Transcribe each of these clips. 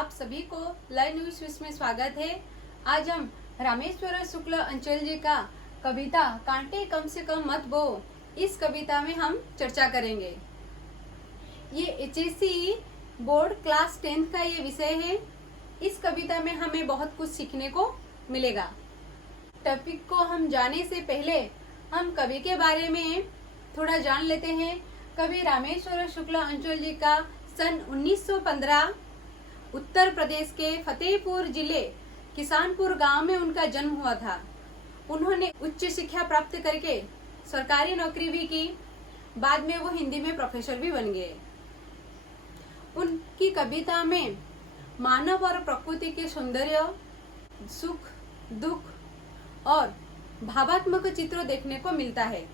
आप सभी को लाइव न्यूज स्विच में स्वागत है। आज हम रामेश्वर शुक्ल अंचल जी का कविता कांटे कम से कम मत बो, इस कविता में हम चर्चा करेंगे। ये एचएससी बोर्ड क्लास 10th का ये विषय है। इस कविता में हमें बहुत कुछ सीखने को मिलेगा। टॉपिक को हम जाने से पहले हम कवि के बारे में थोड़ा जान लेते हैं। कवि रामेश्वर शुक्ल अंचल जी का सन 1915 उत्तर प्रदेश के फतेहपुर जिले किसानपुर गांव में उनका जन्म हुआ था। उन्होंने उच्च शिक्षा प्राप्त करके सरकारी नौकरी भी की। बाद में वो हिंदी में प्रोफेसर भी बन गए। उनकी कविता में मानव और प्रकृति के सौंदर्य, सुख, दुख और भावात्मक चित्र देखने को मिलता है।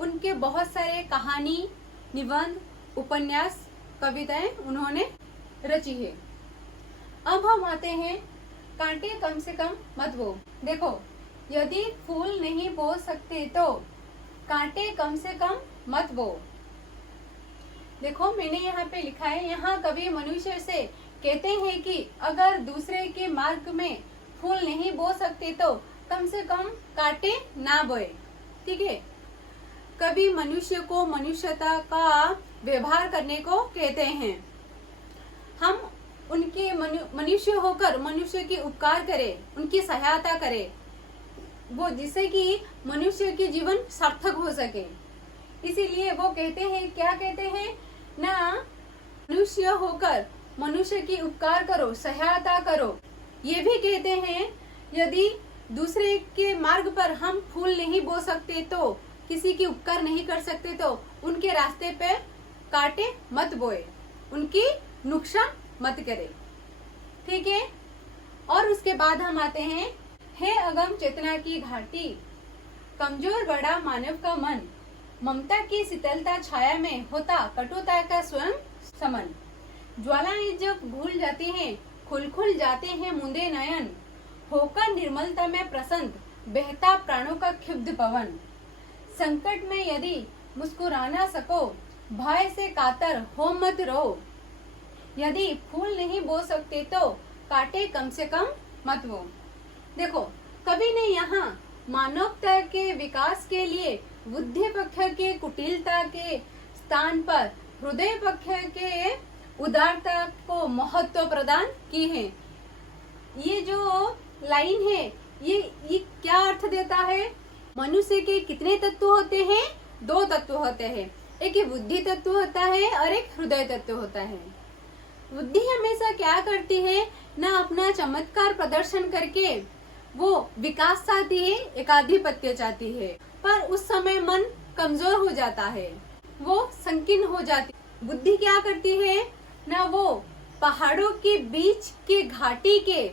उनके बहुत सारे कहानी, निबंध, उपन्यास, कविताएं उन्होंने रची है। अब हम आते हैं कांटे कम से कम मत बो। देखो, यदि फूल नहीं बो सकते तो कांटे कम से कम मत बो। देखो, मैंने यहाँ पे लिखा है, यहाँ कवि मनुष्य से कहते हैं कि अगर दूसरे के मार्ग में फूल नहीं बो सकते तो कम से कम कांटे ना बोए। ठीक है, कवि मनुष्य को मनुष्यता का व्यवहार करने को कहते हैं। हम उनके मनुष्य होकर मनुष्य की उपकार करें, उनकी सहायता करें, वो जिससे कि मनुष्य के जीवन सार्थक हो सके। इसीलिए वो कहते हैं, क्या कहते हैं ना, मनुष्य होकर मनुष्य की उपकार करो, सहायता करो। ये भी कहते हैं, यदि दूसरे के मार्ग पर हम फूल नहीं बो सकते तो, किसी की उपकार नहीं कर सकते तो उनके रास्ते पे कांटे मत बोए, उनकी नुकसान मत करे। ठीक है, और उसके बाद हम आते हैं, है अगम चेतना की घाटी, कमजोर बड़ा मानव का मन, ममता की शीतलता छाया में होता कटुता का स्वयं समन। ज्वालाएं जब भूल जाती हैं, खुल खुल जाते हैं मुंदे नयन, होकर निर्मलता में प्रसन्न बहता प्राणों का क्षुब्ध पवन। संकट में यदि मुस्कुरा ना सको, भय से कातर हो मत रो, यदि फूल नहीं बो सकते तो कांटे कम से कम मत बो। देखो, कवि ने यहाँ मानवता के विकास के लिए बुद्धि पक्ष के कुटिलता के स्थान पर हृदय पक्ष के उदारता को महत्व प्रदान की है। ये जो लाइन है, ये क्या अर्थ देता है? मनुष्य के कितने तत्व होते हैं? 2 तत्व होते हैं। एक बुद्धि तत्व होता है और एक हृदय तत्व होता है। बुद्धि हमेशा क्या करती है ना, अपना चमत्कार प्रदर्शन करके वो विकास चाहती है, एकाधिपत्य चाहती है, पर उस समय मन कमजोर हो जाता है, वो संकीर्ण हो जाती। बुद्धि क्या करती है ना, वो पहाड़ों के बीच के घाटी के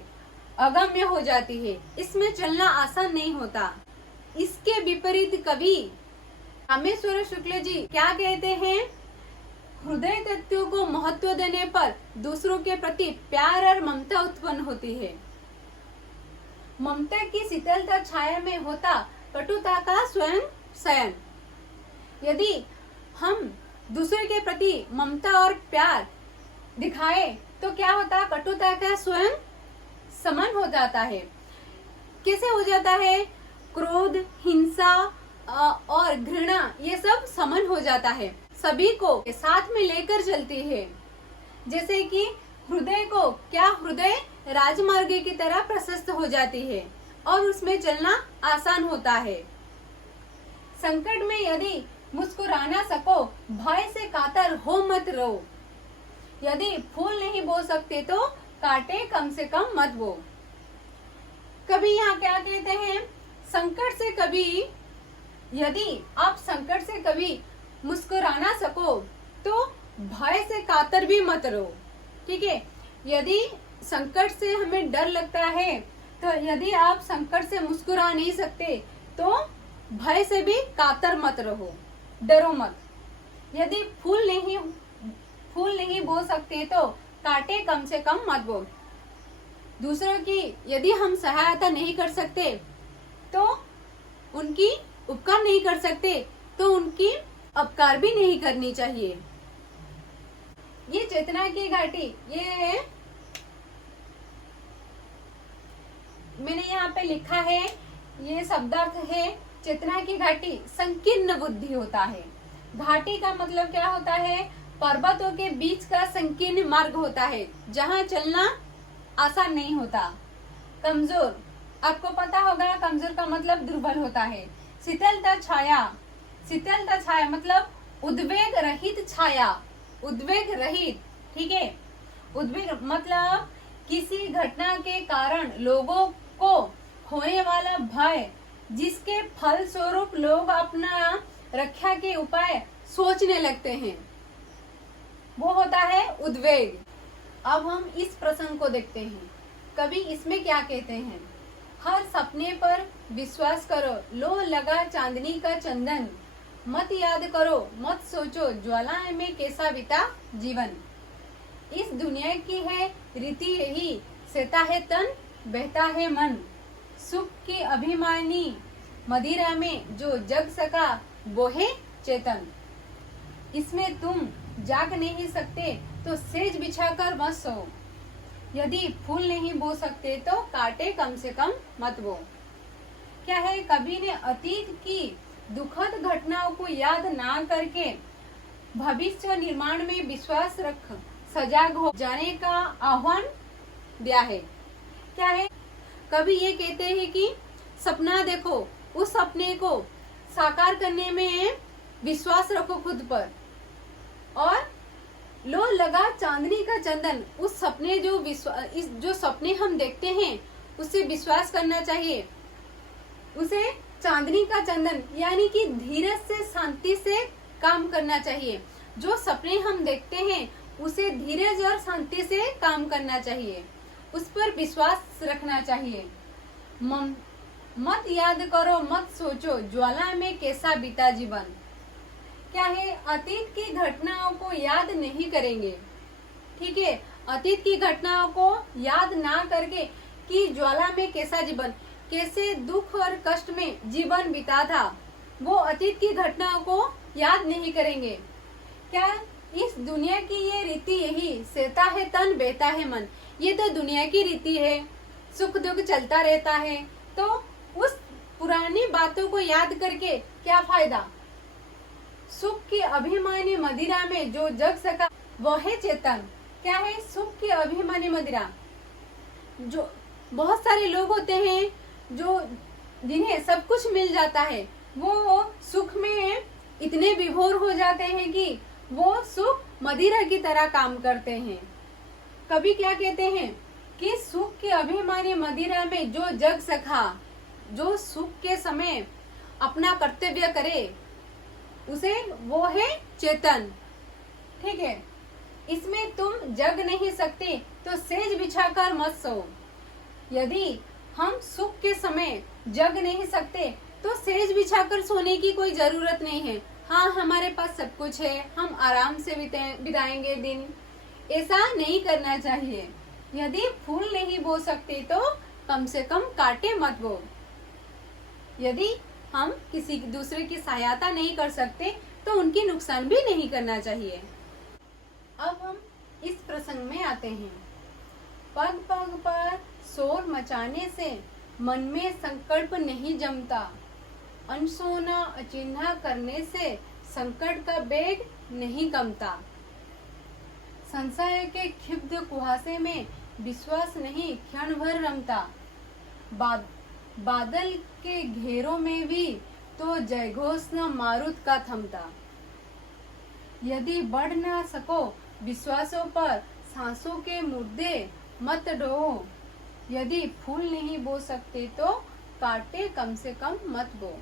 अगम्य हो जाती है, इसमें चलना आसान नहीं होता। इसके विपरीत कवि रामेश्वर शुक्ल जी क्या कहते हैं? हृदय तत्व को महत्व देने पर दूसरों के प्रति प्यार और ममता उत्पन्न होती है। ममता की शीतलता छाया में होता कटुता का स्वयं शयन। यदि हम दूसरे के प्रति ममता और प्यार दिखाए तो क्या होता? कटुता का स्वयं समन हो जाता है। कैसे हो जाता है? क्रोध, हिंसा और घृणा, ये सब समन हो जाता है। सभी को साथ में लेकर चलती है। जैसे कि हृदय को, क्या हृदय राजमार्ग की तरह प्रशस्त हो जाती है और उसमें चलना आसान होता है। संकट में यदि मुस्कुरा ना सको, भय से कातर हो मत रो, यदि फूल नहीं बो सकते तो कांटे कम से कम मत बो। कभी यहाँ क्या कहते हैं? संकट से कभी, यदि आप संकट से कभी मुस्कुरा ना सको तो भय से कातर भी मत रहो। ठीक है, यदि संकट से हमें डर लगता है तो यदि आप संकट से मुस्कुरा नहीं सकते तो भय से भी कातर मत रहो, डरो मत। यदि फूल नहीं बो सकते तो कांटे कम से कम मत बो। दूसरों की यदि हम सहायता नहीं कर सकते तो उनकी उपकार नहीं कर सकते तो उनकी अपकार भी नहीं करनी चाहिए। ये चेतना की घाटी, ये मैंने यहाँ पे लिखा है, ये शब्दार्थ है चेतना की घाटी संकीर्ण बुद्धि होता है। घाटी का मतलब क्या होता है? पर्वतों के बीच का संकीर्ण मार्ग होता है जहाँ चलना आसान नहीं होता। कमजोर, आपको पता होगा कमजोर का मतलब दुर्बल होता है। शीतलता छाया, शीतलता छाया मतलब उद्वेग रहित छाया, उद्वेग रहित, ठीक है। उद्वेग मतलब किसी घटना के कारण लोगों को होने वाला भय, जिसके फल स्वरूप लोग अपना रक्षा के उपाय सोचने लगते हैं, वो होता है उद्वेग। अब हम इस प्रसंग को देखते हैं। कवि इसमें क्या कहते हैं? हर सपने पर विश्वास करो, लो लगा चांदनी का चंदन, मत याद करो, मत सोचो, ज्वाला में कैसा बीता जीवन। इस दुनिया की है रीति यही, सहता है तन, बहता है मन, सुख की अभिमानी मदिरा में जो जग सका वो है चेतन। इसमें तुम जाग नहीं सकते तो सेज बिछाकर मत सो, यदि फूल नहीं बो सकते तो कांटे कम से कम मत बो। क्या है? कवि ने अतीत की दुखद घटनाओं को याद ना करके भविष्य निर्माण में विश्वास रख सजाग हो जाने का आह्वान दिया है। क्या है? कवि ये कहते हैं कि सपना देखो, उस सपने को साकार करने में विश्वास रखो खुद पर, और लो लगा चांदनी का चंदन, उस सपने जो सपने हम देखते हैं उससे विश्वास करना चाहिए। उसे चांदनी का चंदन यानी कि धीरज से, शांति से काम करना चाहिए। जो सपने हम देखते हैं उसे धीरज और शांति से काम करना चाहिए, उस पर विश्वास रखना चाहिए। मत याद करो, मत सोचो, ज्वाला में कैसा बीता जीवन। क्या है? अतीत की घटनाओं को याद नहीं करेंगे, ठीक है। अतीत की घटनाओं को याद ना करके कि ज्वाला में कैसा जीवन, कैसे दुख और कष्ट में जीवन बीता था, वो अतीत की घटनाओं को याद नहीं करेंगे। क्या? इस दुनिया की ये रीति यही, सहता है तन, बहता है मन। ये तो दुनिया की रीति है, सुख दुख चलता रहता है, तो उस पुरानी बातों को याद करके क्या फायदा। सुख की अभिमानी मदिरा में जो जग सका वह है चेतन। क्या है? सुख की अभिमानी मदिरा, जो बहुत सारे लोग होते हैं जो जिन्हें सब कुछ मिल जाता है, वो सुख में इतने विभोर हो जाते हैं कि वो सुख मदिरा की तरह काम करते हैं। कवि क्या कहते हैं कि सुख की अभिमानी मदिरा में जो जग सका, जो सुख के समय अपना कर्तव्य करे, उसे वो है चेतन, ठीक है। इसमें तुम जग नहीं सकते तो सेज बिछाकर मत सो। यदि हम सुख के समय जग नहीं सकते तो सेज बिछाकर सोने की कोई जरूरत नहीं है। हाँ, हमारे पास सब कुछ है, हम आराम से बिताएंगे दिन, ऐसा नहीं करना चाहिए। यदि फूल नहीं बो सकते तो कम से कम कांटे मत बो। यदि हम किसी दूसरे की सहायता नहीं कर सकते तो उनकी नुकसान भी नहीं करना चाहिए। अब हम इस प्रसंग में आते हैं। पग पग पर शोर मचाने से मन में संकल्प नहीं जमता, अनसोना अचिन्हा करने से संकट का बेग नहीं कमता। संशय के क्षिप्त कुहासे में विश्वास नहीं क्षण भर रमता। बादल के घेरों में भी तो जयघोष न मारुत का थमता। यदि बढ़ ना सको विश्वासों पर सांसों के मुर्दे मत डो। यदि फूल नहीं बो सकते तो कांटे कम से कम मत बो।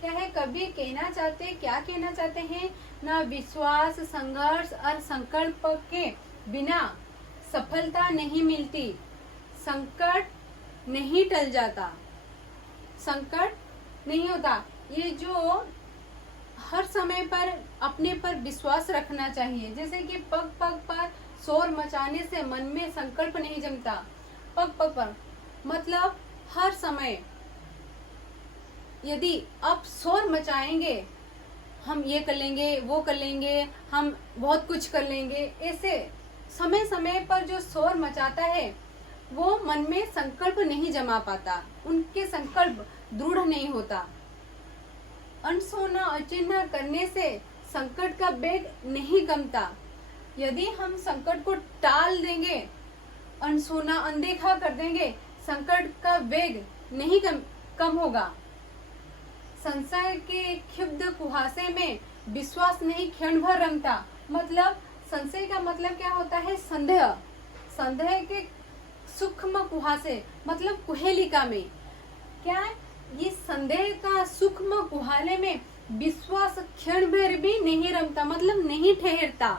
क्या है? कवि क्या कहना चाहते हैं? न विश्वास, संघर्ष और संकल्प के बिना सफलता नहीं मिलती, संकट नहीं टल जाता, संकट नहीं होता। ये जो हर समय पर अपने पर विश्वास रखना चाहिए। जैसे कि पग पग पर शोर मचाने से मन में संकल्प नहीं जमता। पग पग पर मतलब हर समय यदि आप शोर मचाएंगे, हम ये कर लेंगे, वो कर लेंगे, हम बहुत कुछ कर लेंगे, ऐसे समय समय पर जो शोर मचाता है वो मन में संकल्प नहीं जमा पाता, उनके संकल्प दृढ़ नहीं होता। अनसुना अचिन्ह करने से संकट का वेग नहीं कमता। यदि हम संकट को टाल देंगे, अनसुना अनदेखा कर देंगे, संकट का वेग नहीं कम होगा। संशय के क्षुब्ध कुहासे में विश्वास नहीं क्षण भर रंगता। मतलब संशय का मतलब क्या होता है? संदेह। संदेह के सूक्ष्म कुहासे मतलब कुहेलिका में क्या है? ये संदेह का सूक्ष्म कुहाले में विश्वास क्षण भर भी नहीं रंगता, मतलब नहीं ठहरता।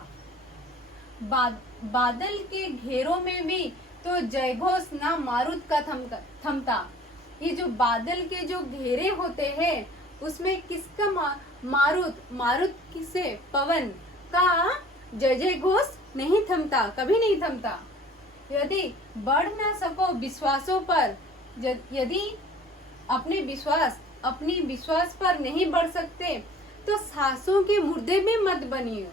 बादल के घेरों में भी तो जयघोष ना मारुत का थमता। ये जो बादल के जो घेरे होते हैं उसमें किसका मारुत किसे? पवन का जय जय घोष नहीं थमता, कभी नहीं थमता। यदि बढ़ ना सको विश्वासों पर, यदि अपनी विश्वास पर नहीं बढ़ सकते तो सांसों के मुर्दे में मत बनिए।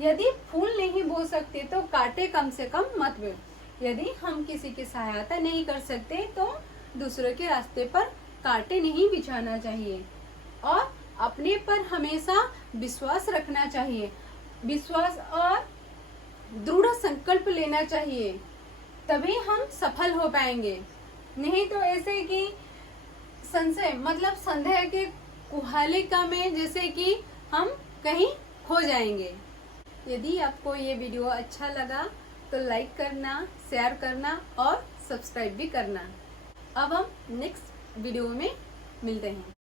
यदि फूल नहीं बो सकते तो कांटे कम से कम मत बो। यदि हम किसी की सहायता नहीं कर सकते तो दूसरों के रास्ते पर कांटे नहीं बिछाना चाहिए और अपने पर हमेशा विश्वास रखना चाहिए। विश्वास और दृढ़ संकल्प लेना चाहिए, तभी हम सफल हो पाएंगे। नहीं तो ऐसे कि संशय मतलब संदेह के कुहालिका में जैसे कि हम कहीं खो जाएंगे। यदि आपको ये वीडियो अच्छा लगा तो लाइक करना, शेयर करना और सब्सक्राइब भी करना। अब हम नेक्स्ट वीडियो में मिलते हैं।